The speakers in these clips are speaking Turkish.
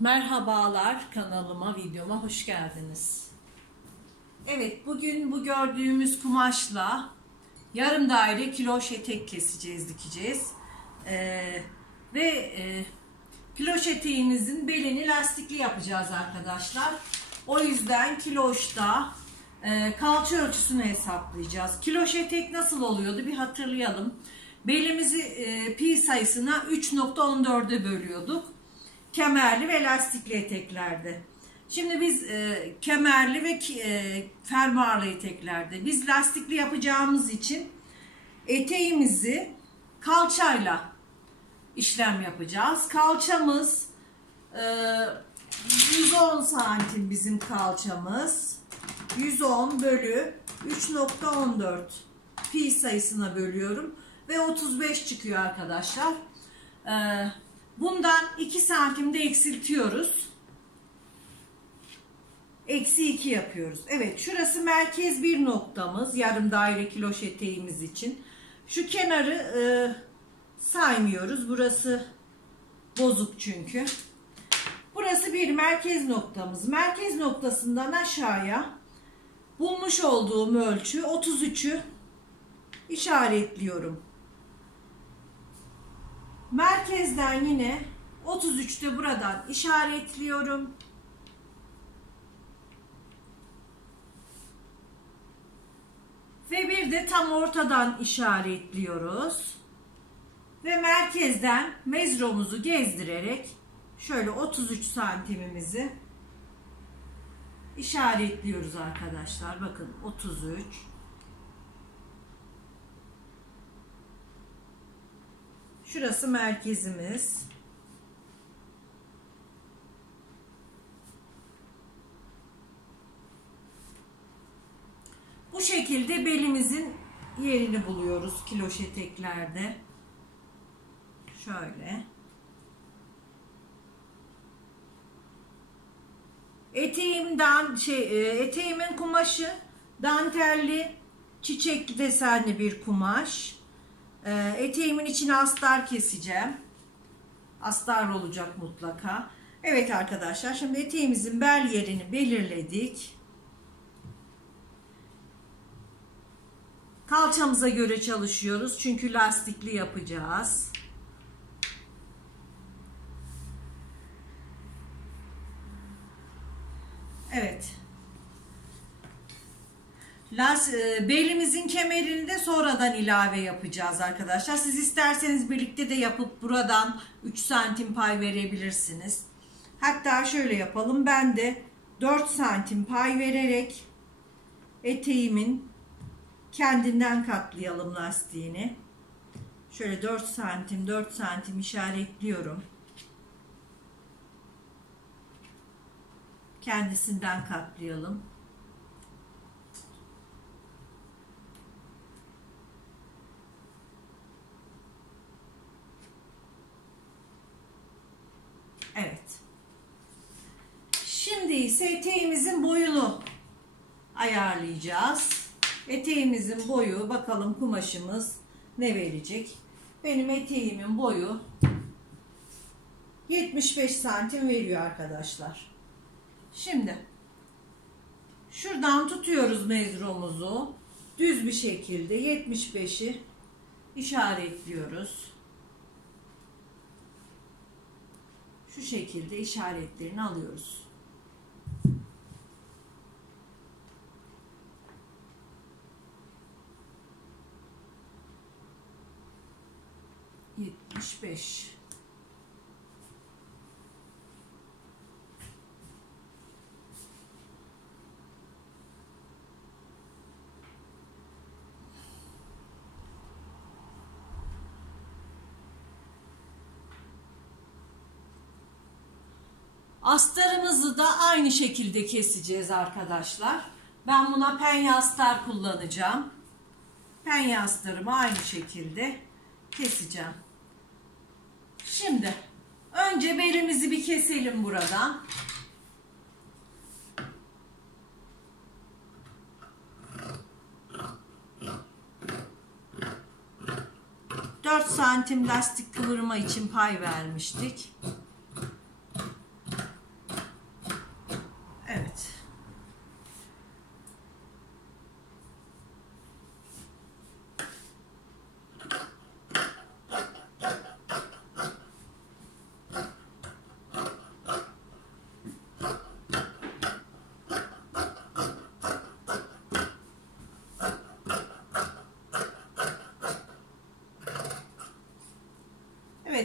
Merhabalar, kanalıma, videoma hoş geldiniz. Evet, bugün bu gördüğümüz kumaşla yarım daire kiloş etek keseceğiz, dikeceğiz. Kiloş eteğimizin belini lastikli yapacağız arkadaşlar. O yüzden kiloşta kalça ölçüsünü hesaplayacağız. Kiloş etek nasıl oluyordu bir hatırlayalım. Belimizi pi sayısına 3.14'e bölüyorduk. Kemerli ve lastikli eteklerde. Şimdi biz kemerli ve fermuarlı eteklerde biz lastikli yapacağımız için eteğimizi kalçayla işlem yapacağız. Kalçamız 110 santim bizim kalçamız. 110 bölü 3.14 pi sayısına bölüyorum ve 35 çıkıyor arkadaşlar. Bundan 2 santim de eksiltiyoruz. Eksi 2 yapıyoruz. Evet, şurası merkez bir noktamız. Yarım daire kiloş eteğimiz için. Şu kenarı saymıyoruz. Burası bozuk çünkü. Burası bir merkez noktamız. Merkez noktasından aşağıya bulmuş olduğum ölçü 33'ü işaretliyorum. Merkezden yine 33'te buradan işaretliyorum. Ve bir de tam ortadan işaretliyoruz. Ve merkezden mezromuzu gezdirerek şöyle 33 santimimizi işaretliyoruz arkadaşlar. Bakın 33. Şurası merkezimiz. Bu şekilde belimizin yerini buluyoruz kiloş eteklerde. Şöyle. Eteğimin kumaşı dantelli, çiçekli desenli bir kumaş. Eteğimin içine astar keseceğim. Astar olacak mutlaka. Evet arkadaşlar, şimdi eteğimizin bel yerini belirledik. Kalçamıza göre çalışıyoruz çünkü lastikli yapacağız. Evet. Belimizin kemerini de sonradan ilave yapacağız arkadaşlar. Siz isterseniz birlikte de yapıp buradan 3 santim pay verebilirsiniz. Hatta şöyle yapalım. Ben de 4 santim pay vererek eteğimin kendinden katlayalım lastiğini. Şöyle 4 santim işaretliyorum. Kendisinden katlayalım. Evet. Şimdi ise eteğimizin boyunu ayarlayacağız. Eteğimizin boyu, bakalım kumaşımız ne verecek? Benim eteğimin boyu 75 santim veriyor arkadaşlar. Şimdi şuradan tutuyoruz mezromuzu. Düz bir şekilde 75'i işaretliyoruz. Şu şekilde işaretlerini alıyoruz. ...75. Astarımızı da aynı şekilde keseceğiz arkadaşlar. Ben buna penye astar kullanacağım. Penye astarımı aynı şekilde keseceğim. Şimdi önce belimizi bir keselim buradan. 4 santim lastik kıvırma için pay vermiştik.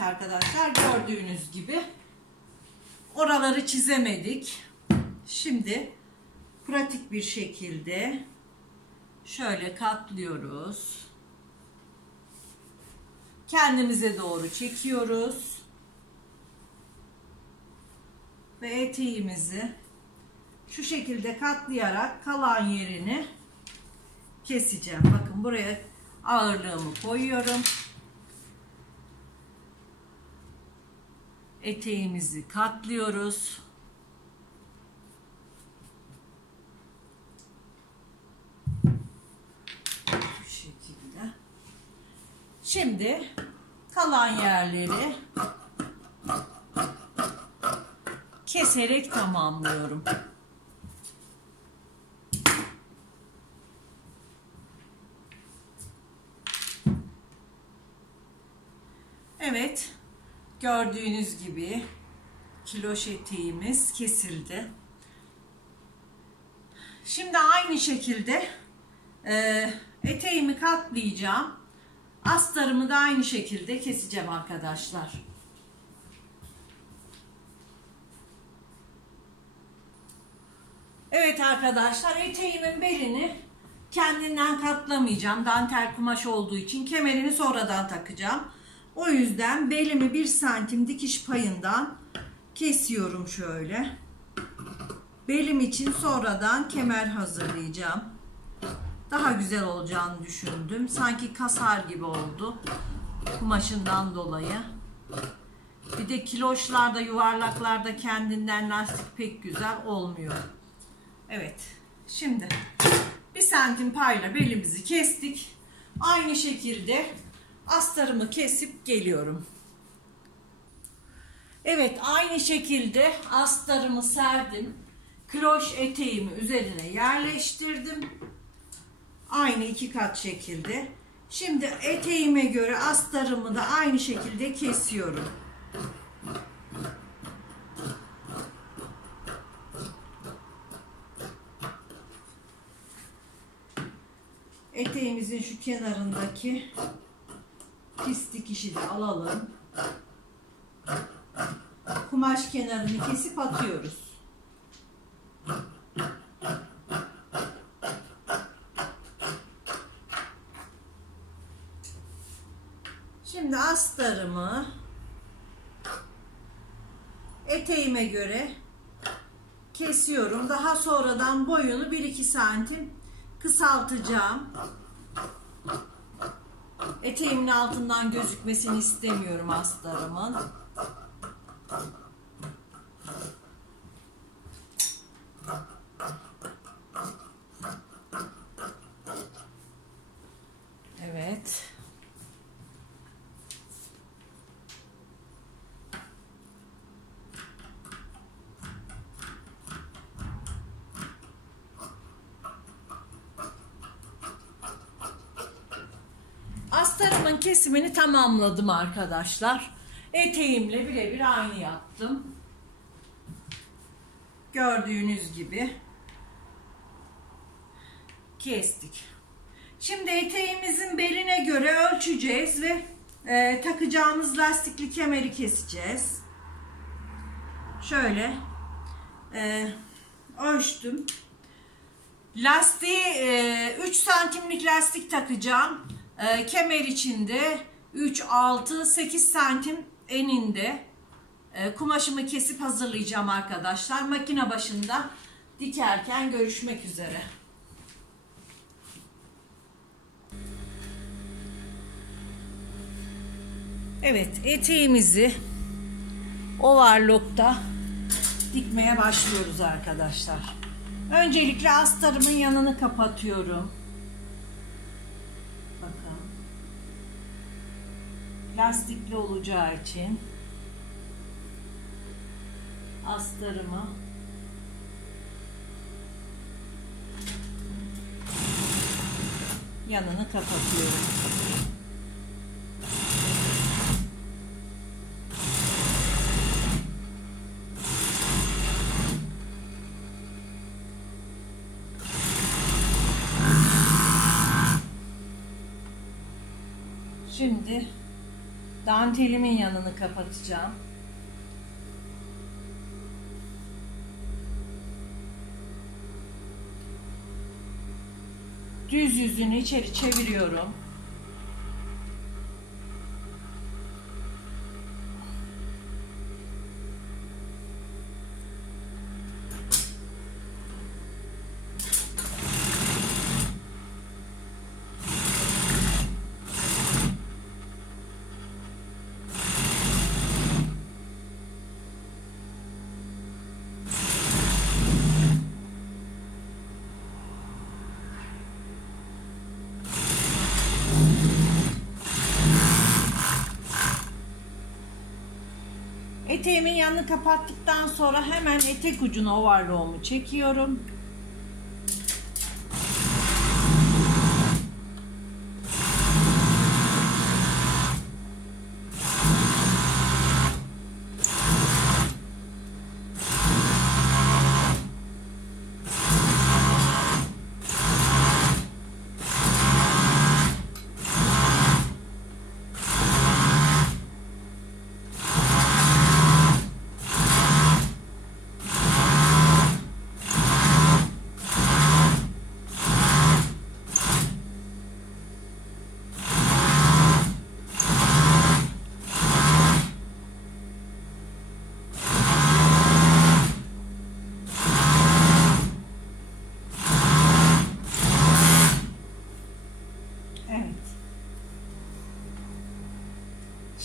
Evet arkadaşlar, gördüğünüz gibi oraları çizemedik. Şimdi pratik bir şekilde şöyle katlıyoruz. Kendimize doğru çekiyoruz. Ve eteğimizi şu şekilde katlayarak kalan yerini keseceğim. Bakın buraya ağırlığımı koyuyorum. Eteğimizi katlıyoruz. Bu şekilde. Şimdi kalan yerleri keserek tamamlıyorum. Evet, gördüğünüz gibi kiloş eteğimiz kesildi. Şimdi aynı şekilde eteğimi katlayacağım. Astarımı da aynı şekilde keseceğim arkadaşlar. Evet arkadaşlar, eteğimin belini kendinden katlamayacağım. Dantel kumaş olduğu için kemerini sonradan takacağım. O yüzden belimi 1 santim dikiş payından kesiyorum şöyle. Belim için sonradan kemer hazırlayacağım. Daha güzel olacağını düşündüm. Sanki kasar gibi oldu kumaşından dolayı. Bir de kiloşlarda, yuvarlaklarda kendinden lastik pek güzel olmuyor. Evet, şimdi 1 santim payla belimizi kestik. Aynı şekilde astarımı kesip geliyorum. Evet, aynı şekilde astarımı serdim. Kloş eteğimi üzerine yerleştirdim. Aynı 2 kat şekilde. Şimdi eteğime göre astarımı da aynı şekilde kesiyorum. Eteğimizin şu kenarındaki pis dikişi de alalım. Kumaş kenarını kesip atıyoruz. Şimdi astarımı eteğime göre kesiyorum. Daha sonradan boyunu 1-2 santim kısaltacağım. Eteğimin altından gözükmesini istemiyorum astarımın. Evet. Astarımın kesimini tamamladım arkadaşlar. Eteğimle birebir aynı yaptım. Gördüğünüz gibi kestik. Şimdi eteğimizin beline göre ölçeceğiz ve takacağımız lastikli kemeri keseceğiz. Şöyle ölçtüm. Lastiği 3 santimlik lastik takacağım. Kemer içinde 3, 6, 8 santim eninde kumaşımı kesip hazırlayacağım arkadaşlar. Makine başında dikerken görüşmek üzere. Evet, eteğimizi overlock'ta dikmeye başlıyoruz arkadaşlar. Öncelikle astarımın yanını kapatıyorum. Bakın. Lastikli olacağı için astarımı yanını kapatıyorum. Şimdi dantelimin yanını kapatacağım. Düz yüzünü içeri çeviriyorum. Eteğimin yanını kapattıktan sonra hemen etek ucuna overlock'umu çekiyorum.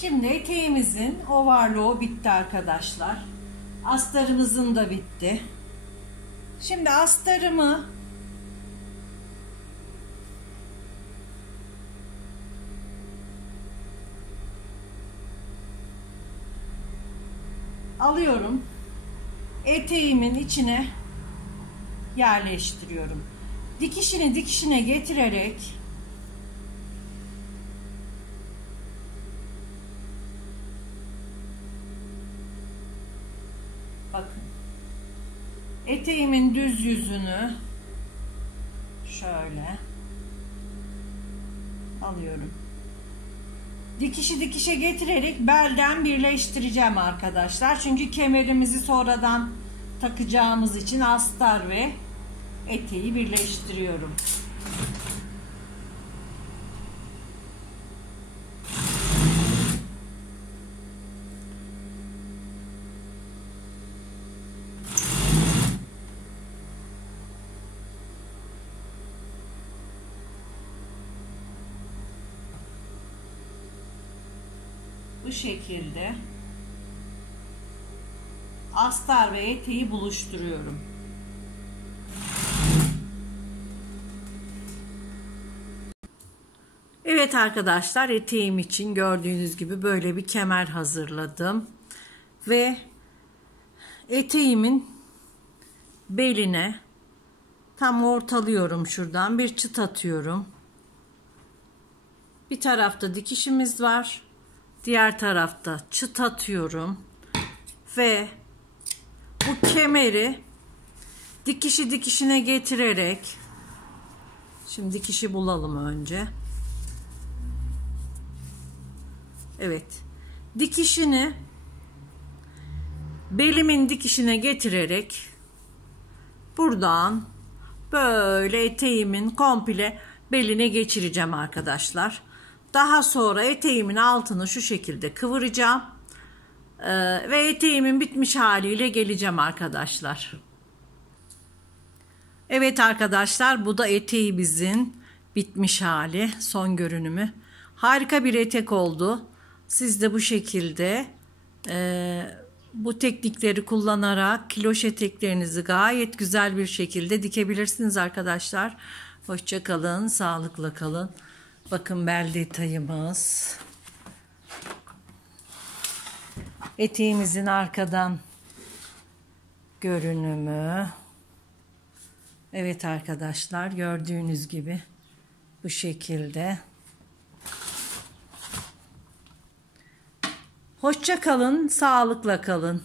Şimdi eteğimizin overlock'u bitti arkadaşlar. Astarımızın da bitti. Şimdi astarımı alıyorum. Eteğimin içine yerleştiriyorum. Dikişini dikişine getirerek bakın, eteğimin düz yüzünü şöyle alıyorum. Dikişi dikişe getirerek belden birleştireceğim arkadaşlar. Çünkü kemerimizi sonradan takacağımız için astar ve eteği birleştiriyorum. Bu şekilde astar ve eteği buluşturuyorum. Evet arkadaşlar, eteğim için gördüğünüz gibi böyle bir kemer hazırladım. Ve eteğimin beline tam ortalıyorum, şuradan bir çıt atıyorum. Bir tarafta dikişimiz var. Diğer tarafta çıt atıyorum ve bu kemeri dikişi dikişine getirerek, şimdi dikişi bulalım önce. Evet, dikişini belimin dikişine getirerek buradan böyle eteğimin komple beline geçireceğim arkadaşlar. Daha sonra eteğimin altını şu şekilde kıvıracağım. Ve eteğimin bitmiş haliyle geleceğim arkadaşlar. Evet arkadaşlar, bu da eteğimizin bitmiş hali, son görünümü. Harika bir etek oldu. Siz de bu şekilde bu teknikleri kullanarak kiloş eteklerinizi gayet güzel bir şekilde dikebilirsiniz arkadaşlar. Hoşça kalın, sağlıkla kalın. Bakın bel detayımız. Eteğimizin arkadan görünümü. Evet arkadaşlar, gördüğünüz gibi bu şekilde. Hoşça kalın, sağlıkla kalın.